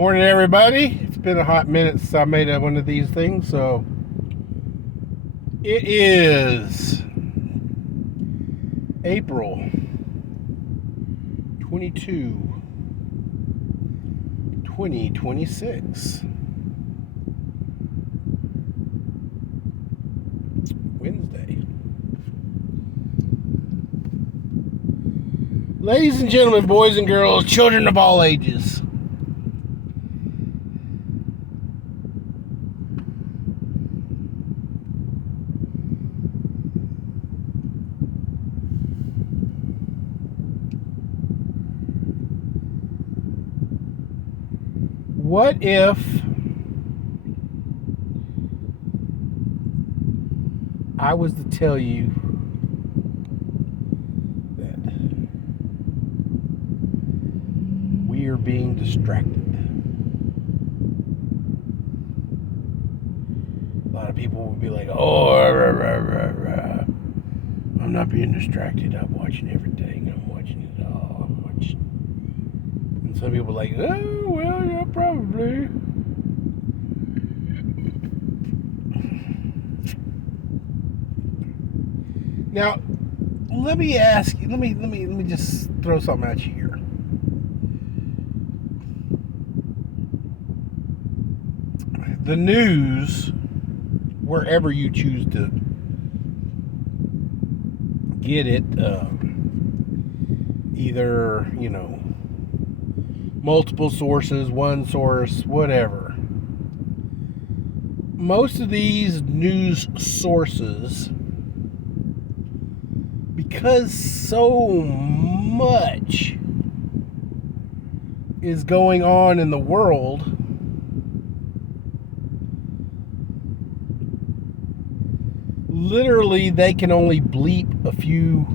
Morning, everybody. It's been a hot minute since I made one of these things, so it is April 22, 2026, Wednesday. Ladies and gentlemen, boys and girls, children of all ages, what if I was to tell you that we are being distracted? A lot of people would be like, oh, I'm not being distracted. I'm watching everything. I'm watching it all. I'm watching. And some people are like, oh, well, yeah, probably. Now, let me ask you, let me just throw something at you here. The news, wherever you choose to get it, either, multiple sources, one source, whatever. Most of these news sources, because so much is going on in the world, literally they can only bleep a few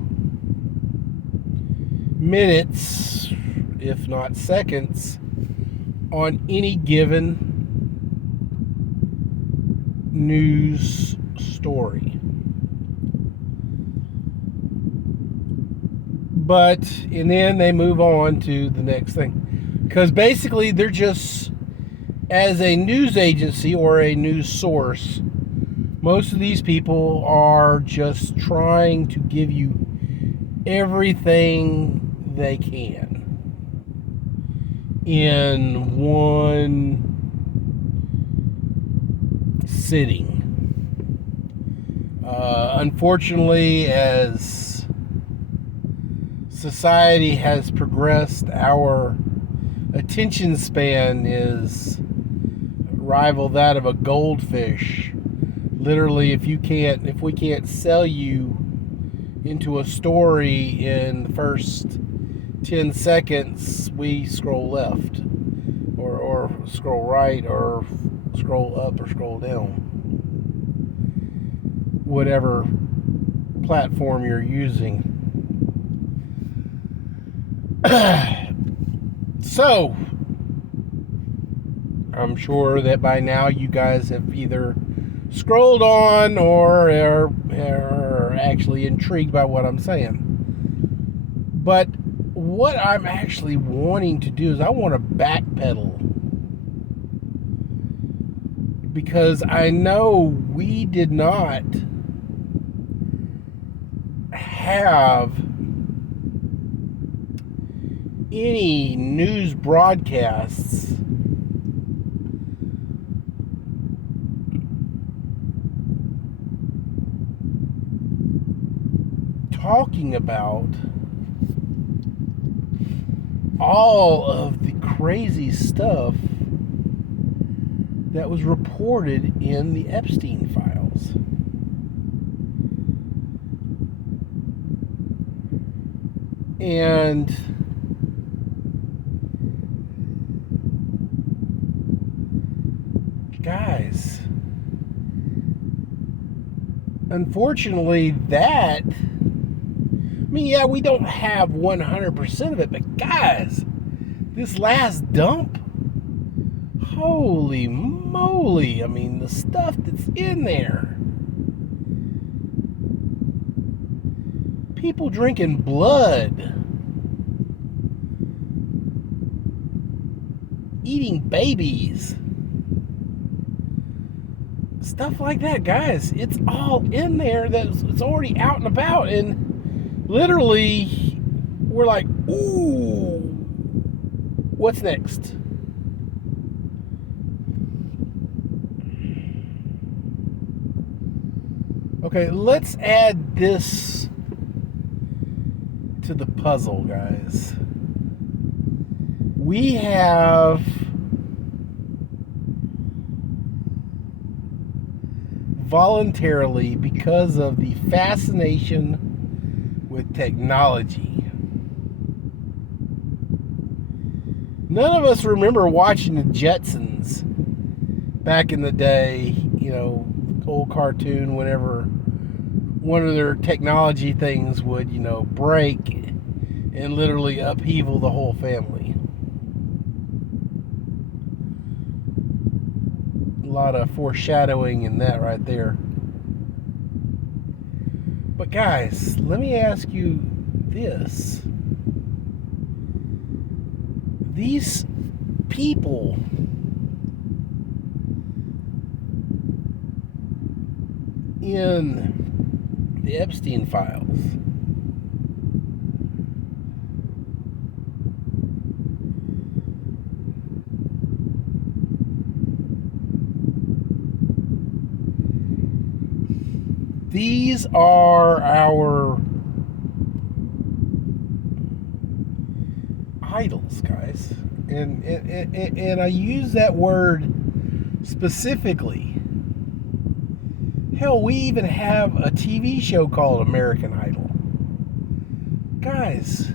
minutes, if not seconds, on any given news story. And then they move on to the next thing. Because basically they're just, as a news agency or a news source, most of these people are just trying to give you everything they can in one sitting. Unfortunately, as society has progressed, our attention span is rival that of a goldfish. Literally, if we can't sell you into a story in the first 10 seconds, we scroll left or scroll right or scroll up or scroll down, whatever platform you're using. So I'm sure that by now you guys have either scrolled on or are actually intrigued by what I'm saying. But what I'm actually wanting to do is I want to backpedal, because I know we did not have any news broadcasts talking about all of the crazy stuff that was reported in the Epstein files. And guys, unfortunately, yeah, we don't have 100% of it, but guys, this last dump, holy moly, I mean, the stuff that's in there. People drinking blood. eating babies. Stuff like that, guys. It's all in there. It's already out and about, and literally, we're like, ooh, what's next? Okay, let's add this to the puzzle, guys. We have voluntarily, because of the fascination with technology. None of us remember watching the Jetsons back in the day, you know, old cartoon, whenever one of their technology things would, you know, break and literally upheaval the whole family. A lot of foreshadowing in that right there. But guys, let me ask you this. These people in the Epstein files, these are our idols, guys. And I use that word specifically. Hell, we even have a TV show called American Idol. Guys,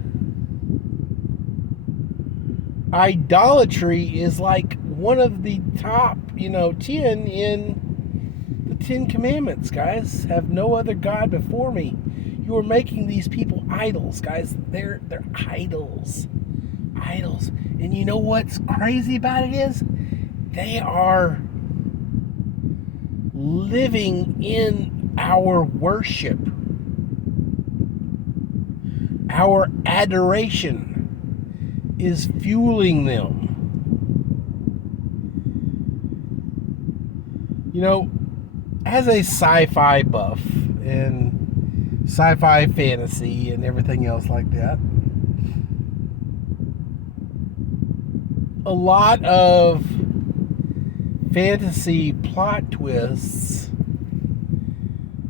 idolatry is like one of the top, 10 in the 10 Commandments, guys. Have no other God before me. You are making these people idols, guys. They're idols. Idols. And you know what's crazy about it is they are living in our worship, our adoration is fueling them. You know, as a sci-fi buff and sci-fi fantasy and everything else like that, a lot of fantasy plot twists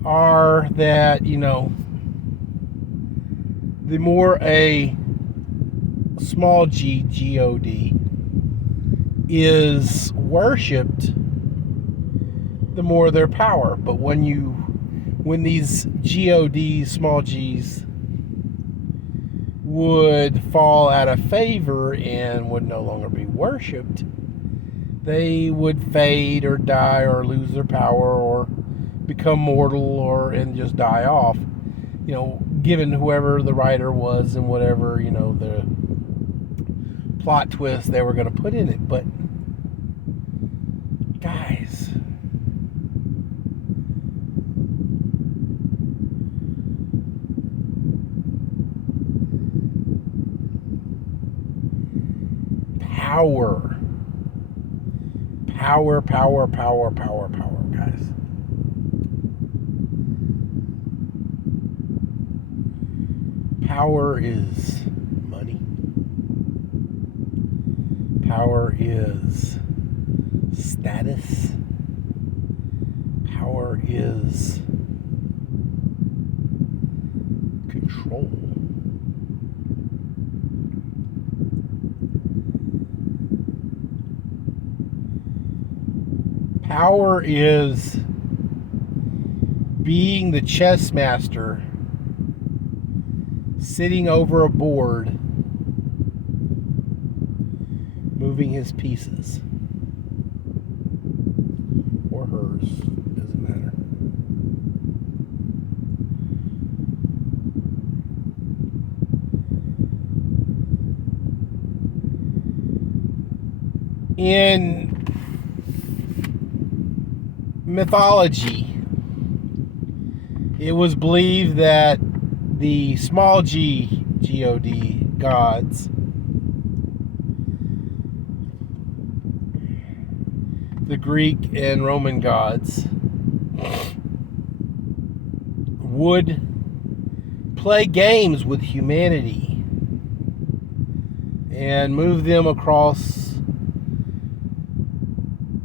are that, the more a small g, G-O-D, is worshipped, the more their power. But when these G-O-D, small g's, would fall out of favor and would no longer be worshipped, they would fade or die or lose their power or become mortal and just die off, given whoever the writer was and whatever, the plot twist they were going to put in it. But guys, power, guys. Power is money. Power is status. Power is control. Power is being the chess master, sitting over a board, moving his pieces. Or hers, doesn't matter. In mythology, it was believed that the small g, G-O-D, gods, the Greek and Roman gods would play games with humanity and move them across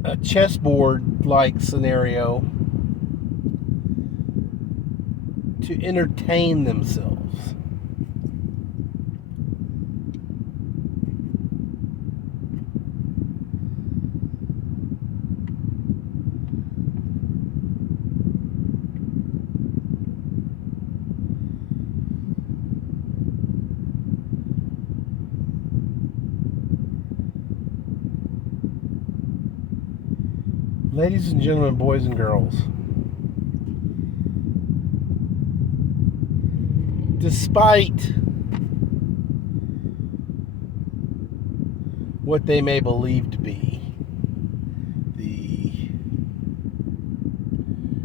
a chessboard-like scenario to entertain themselves. Ladies and gentlemen, boys and girls, despite what they may believe to be the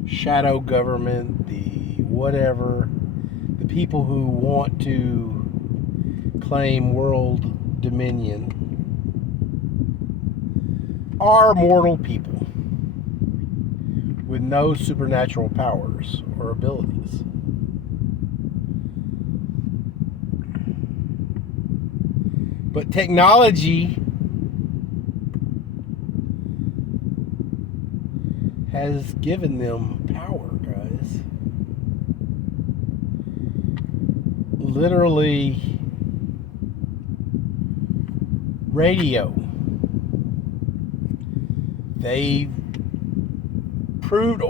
shadow government, the whatever, the people who want to claim world dominion are mortal people with no supernatural powers or abilities. But technology has given them power, guys. Literally, radio. They proved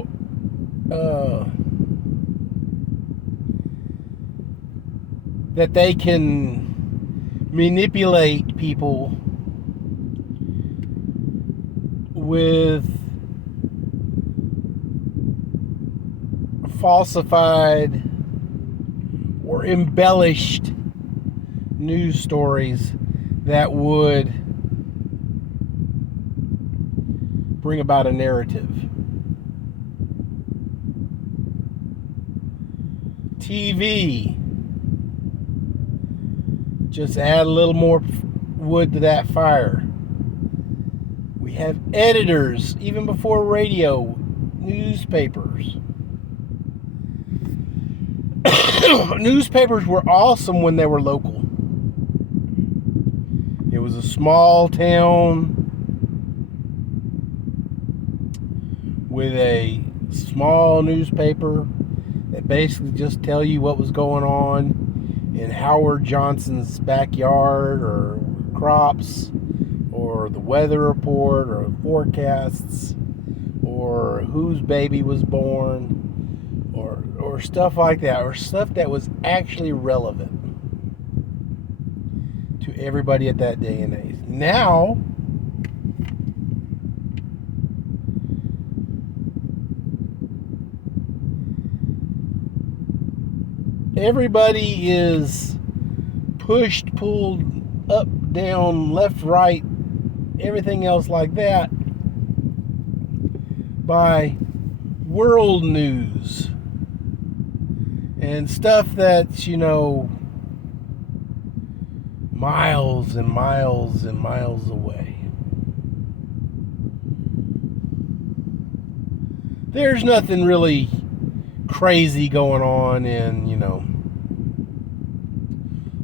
that they can manipulate people with falsified or embellished news stories that would bring about a narrative. TV, just add a little more wood to that fire. We have editors, even before radio, newspapers. Newspapers were awesome when they were local. It was a small town with a small newspaper that basically just tell you what was going on in Howard Johnson's backyard, or crops, or the weather report, or forecasts, or whose baby was born, or stuff like that, or stuff that was actually relevant to everybody at that day and age. Now, everybody is pushed, pulled up, down, left, right, everything else like that by world news and stuff that's, miles and miles and miles away. There's nothing really crazy going on in,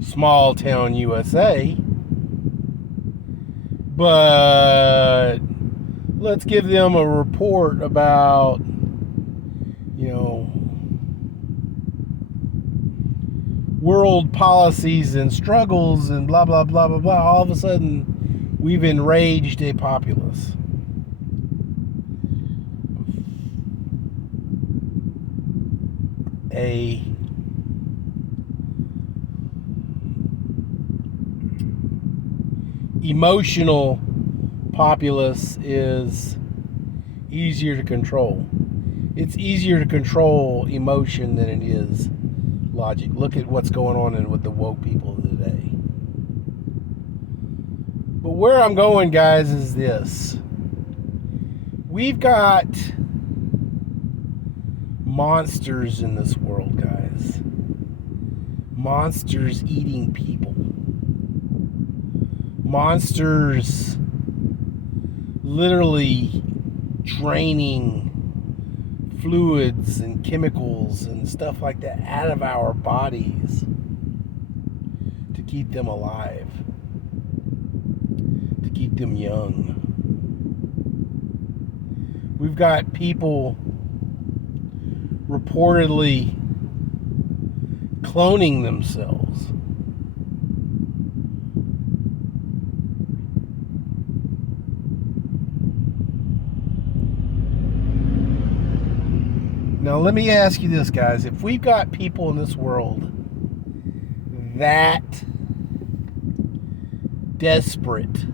small town USA. But let's give them a report about, world policies and struggles and blah, blah, blah, blah, blah. All of a sudden, we've enraged a populace. A emotional populace is easier to control. It's easier to control emotion than it is logic. Look at what's going on with the woke people today. But where I'm going, guys, is this. We've got monsters in this world, guys. Monsters eating people. Monsters literally draining fluids and chemicals and stuff like that out of our bodies to keep them alive, to keep them young. We've got people reportedly cloning themselves. Now, let me ask you this, guys. If we've got people in this world that desperate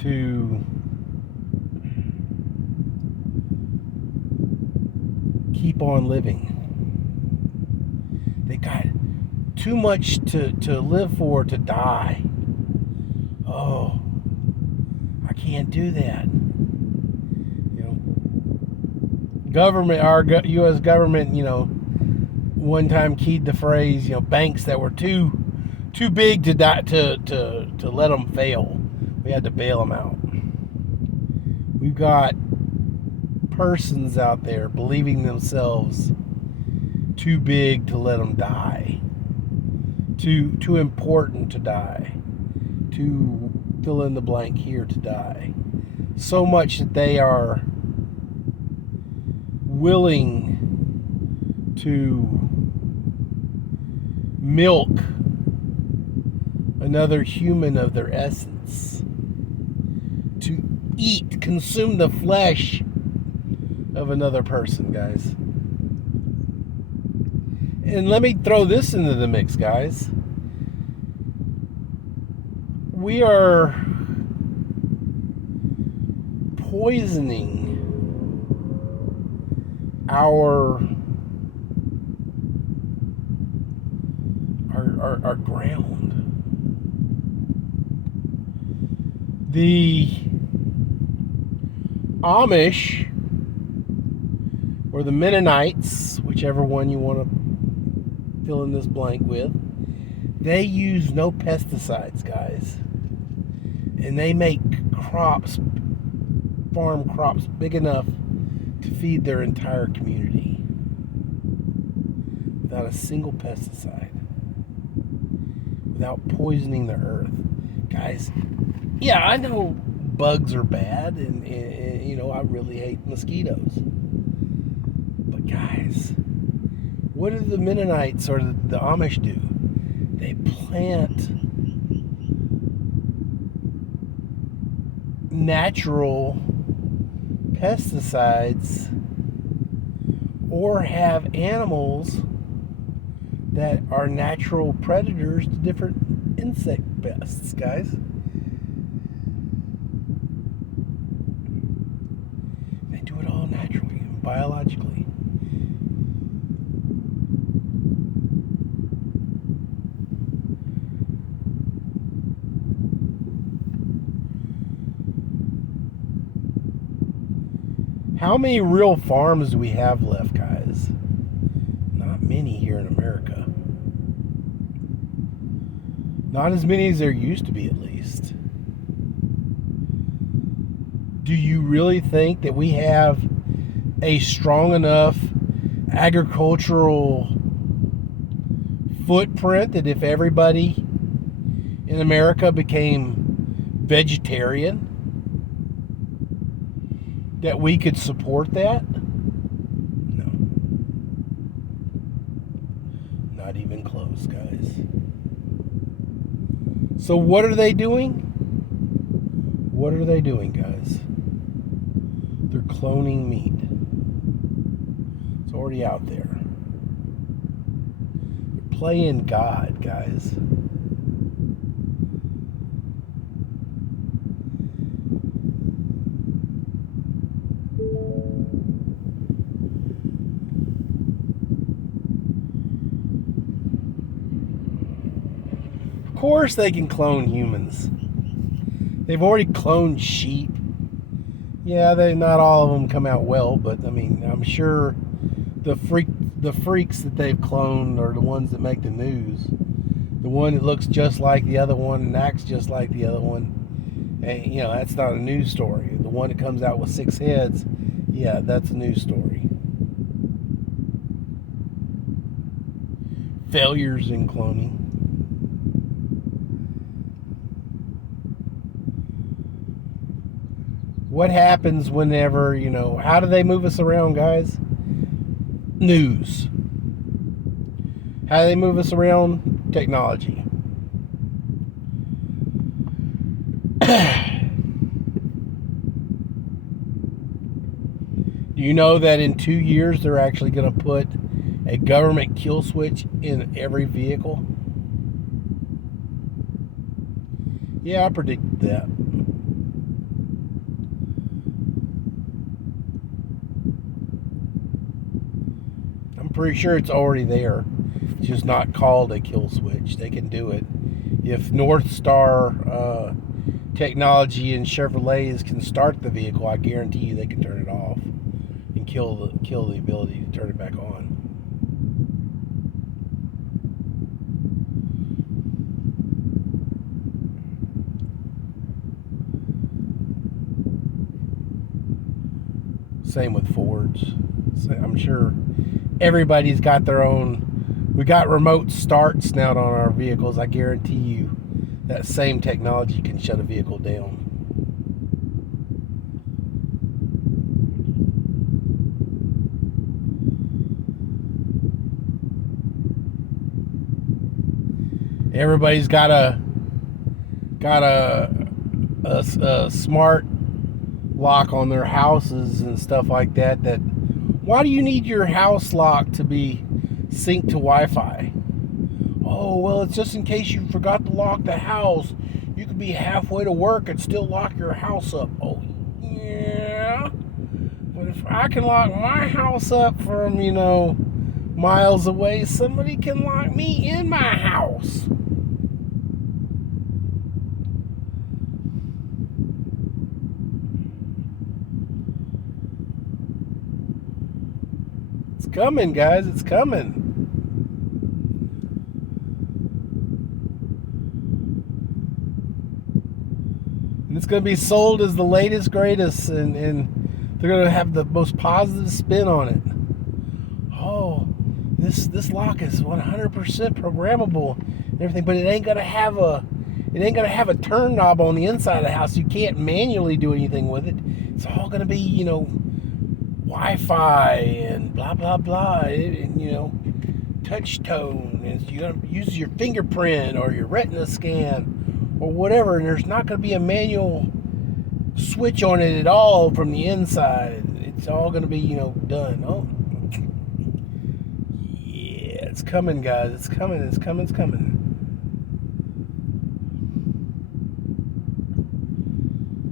to keep on living, they got too much to live for to die. Oh, I can't do that. Government, our U.S. government, one time keyed the phrase, banks that were too big to die, to let them fail. We had to bail them out. We've got persons out there believing themselves too big to let them die, too important to die, to fill in the blank here to die. So much that they are willing to milk another human of their essence, to consume the flesh of another person, guys. And let me throw this into the mix, guys. We are poisoning our ground. The Amish, or the Mennonites, whichever one you want to fill in this blank with, they use no pesticides, guys. And they make farm crops big enough to feed their entire community without a single pesticide, without poisoning the earth. Guys, yeah, I know bugs are bad, and I really hate mosquitoes. But guys, what do the Mennonites or the Amish do? They plant natural pesticides or have animals that are natural predators to different insect pests, guys. They do it all naturally and biologically. How many real farms do we have left, guys? Not many here in America. Not as many as there used to be, at least. Do you really think that we have a strong enough agricultural footprint that if everybody in America became vegetarian, that we could support that? No. Not even close, guys. So what are they doing? What are they doing, guys? They're cloning meat. It's already out there. They're playing God, guys. Of course they can clone humans. They've already cloned sheep. Yeah, not all of them come out well, but I mean, I'm sure the freaks that they've cloned are the ones that make the news. The one that looks just like the other one and acts just like the other one, and that's not a news story. The one that comes out with 6 heads, yeah, that's a news story. Failures in cloning. What happens whenever, how do they move us around, guys? News. How do they move us around? Technology. Do you know that in 2 years they're actually going to put a government kill switch in every vehicle? Yeah, I predicted that. I'm pretty sure it's already there. It's just not called a kill switch. They can do it. If North Star technology and Chevrolets can start the vehicle, I guarantee you they can turn it off and kill the ability to turn it back on. Same with Fords. I'm sure everybody's got their own. We got remote starts now on our vehicles. I guarantee you that same technology can shut a vehicle down. Everybody's got a smart lock on their houses and stuff like that. Why do you need your house lock to be synced to Wi-Fi? Oh, well, it's just in case you forgot to lock the house. You could be halfway to work and still lock your house up. Oh, yeah. But if I can lock my house up from, miles away, somebody can lock me in my house. It's coming, guys. It's coming. And it's going to be sold as the latest, greatest, and they're going to have the most positive spin on it. Oh, this lock is 100% programmable and everything, but it ain't going to have a turn knob on the inside of the house. You can't manually do anything with it. It's all going to be, Wi-Fi and blah blah blah, and touch tone, and you're gonna use your fingerprint or your retina scan or whatever, and there's not going to be a manual switch on it at all from the inside. It's all going to be done. Oh yeah, it's coming, guys. It's coming.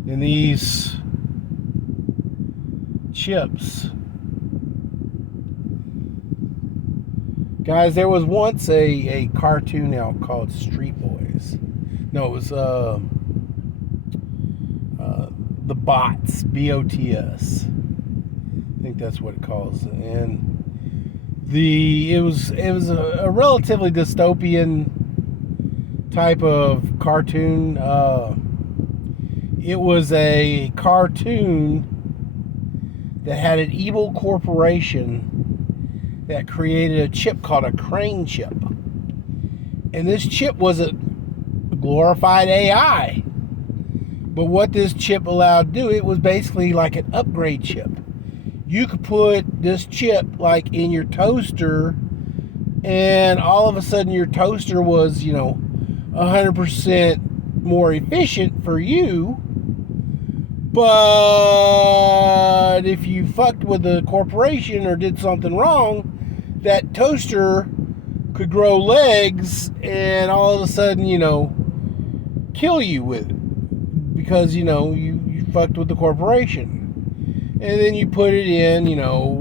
And these chips, guys, there was once a cartoon out called Street Boys. No, it was the Bots, BOTS. I think that's what it calls it. And it was a relatively dystopian type of cartoon. It was a cartoon that had an evil corporation that created a chip called a Crane chip. And this chip was a glorified AI. But what this chip allowed to do, it was basically like an upgrade chip. You could put this chip like in your toaster, and all of a sudden your toaster was, 100% more efficient for you. But if you fucked with the corporation or did something wrong, that toaster could grow legs and all of a sudden, kill you with it. Because, you fucked with the corporation. And then you put it in,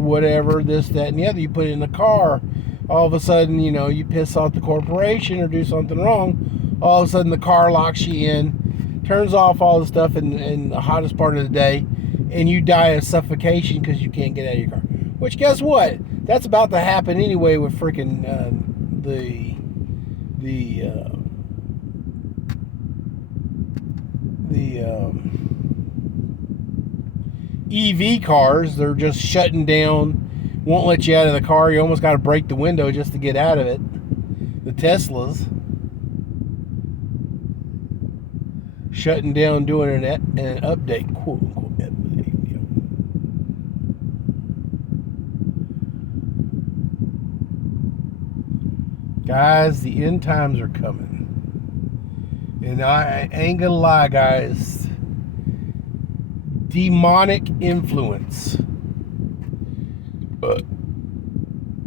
whatever, this, that, and the other. You put it in the car. All of a sudden, you piss off the corporation or do something wrong. All of a sudden, the car locks you in, turns off all the stuff in the hottest part of the day, and you die of suffocation because you can't get out of your car. Which, guess what? That's about to happen anyway with freaking EV cars, they're just shutting down, won't let you out of the car. You almost got to break the window just to get out of it. The Teslas shutting down, doing an update, quote unquote update. Guys, the end times are coming. And I ain't gonna lie, guys. Demonic influence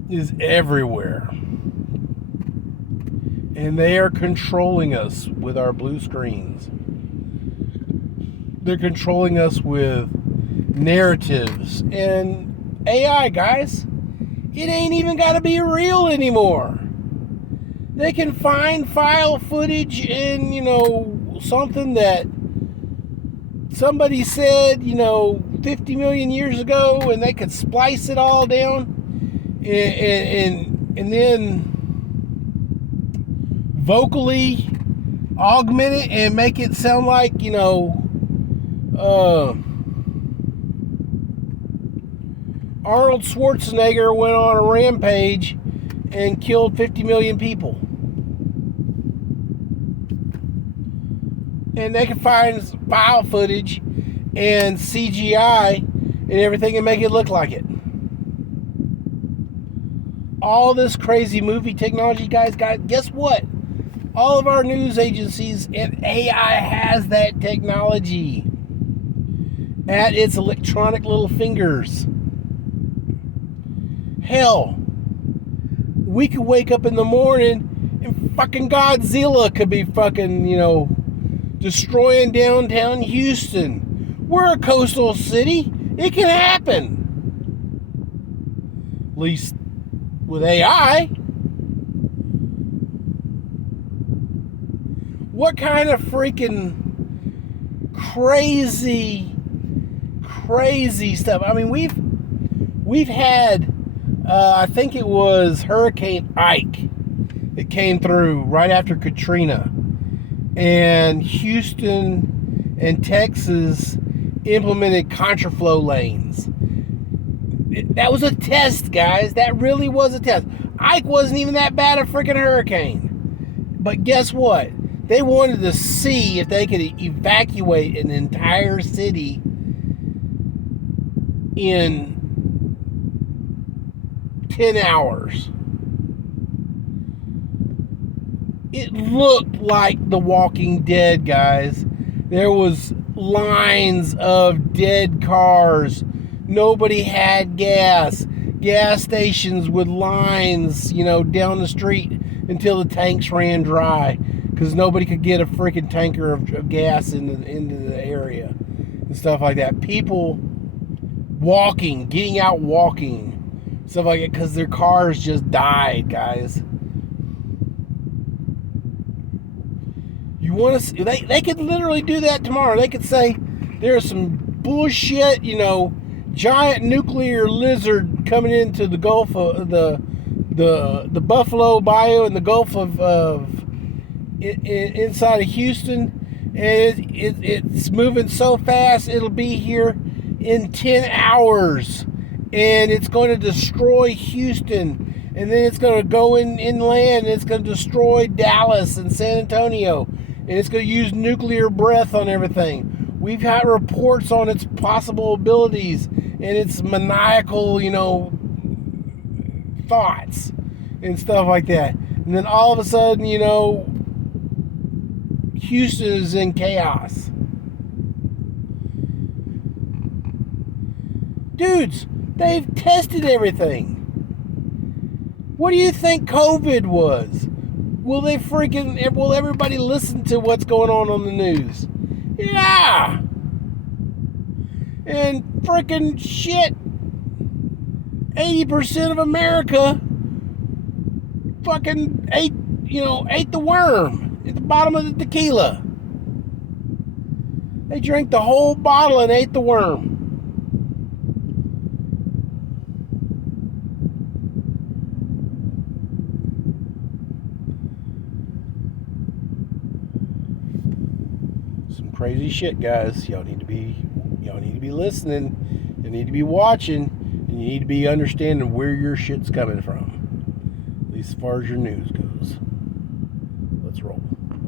is everywhere. And they are controlling us with our blue screens. They're controlling us with narratives and AI, guys. It ain't even got to be real anymore. They can find file footage in, something that someby said, 50 million years ago, and they could splice it all down and then vocally augment it and make it sound like, Arnold Schwarzenegger went on a rampage and killed 50 million people. And they can find file footage and CGI and everything and make it look like it. All this crazy movie technology, guys, guess what? All of our news agencies and AI has that technology at its electronic little fingers. Hell, we could wake up in the morning and fucking Godzilla could be fucking, destroying downtown Houston. We're a coastal city. It can happen. At least with AI. What kind of freaking crazy stuff? I mean, we've had, I think it was Hurricane Ike that came through right after Katrina. And Houston and Texas implemented contraflow lanes. That was a test, guys. That really was a test. Ike wasn't even that bad a freaking hurricane. But guess what? They wanted to see if they could evacuate an entire city in 10 hours. It looked like The Walking Dead, guys. There was lines of dead cars. Nobody had gas. Gas stations with lines, down the street until the tanks ran dry because nobody could get a freaking tanker of gas into the area and stuff like that. People walking, getting out walking, stuff like that, because their cars just died, guys. You want to see, they could literally do that tomorrow. They could say there's some bullshit, giant nuclear lizard coming into the Gulf of the Buffalo Bayou and the Gulf of inside of Houston, and it's moving so fast it'll be here in 10 hours, and it's going to destroy Houston, and then it's going to go inland, and it's going to destroy Dallas and San Antonio. And it's going to use nuclear breath on everything. We've had reports on its possible abilities and its maniacal, thoughts and stuff like that. And then all of a sudden, Houston is in chaos. Dudes, they've tested everything. What do you think COVID was? Will everybody listen to what's going on the news? Yeah. And freaking shit, 80% of America fucking ate the worm at the bottom of the tequila. They drank the whole bottle and ate the worm. Crazy shit, guys. Y'all need to be Y'all need to be listening. You need to be watching. And you need to be understanding where your shit's coming from. At least as far as your news goes. Let's roll.